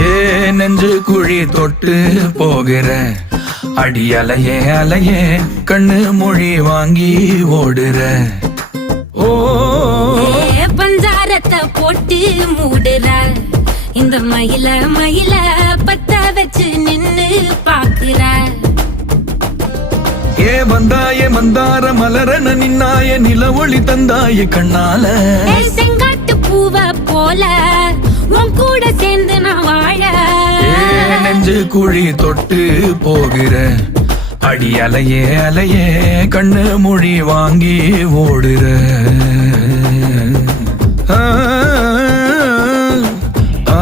ஏ நெஞ்சு குழி தொட்டு போகிற அடி அலையே அலையே கண்ணு மொழி வாங்கி ஓடுற. ஓ பஞ்சாரத்தை போட்டு மூடுற இந்த மயில மயில பத்த வச்சு நின்னு பாக்குற. ஏ வந்தாய மந்தார மலரன நின்னாய நில ஒளி தந்தாய கண்ணால. செங்காட்டு பூவ போல உன் கூட சேர்ந்து நான் வாழ. நெஞ்சு குழி தொட்டு போகிற அடி அலையே அலையே கண்ணு மொழி வாங்கி ஓடுற. ஆ ஆ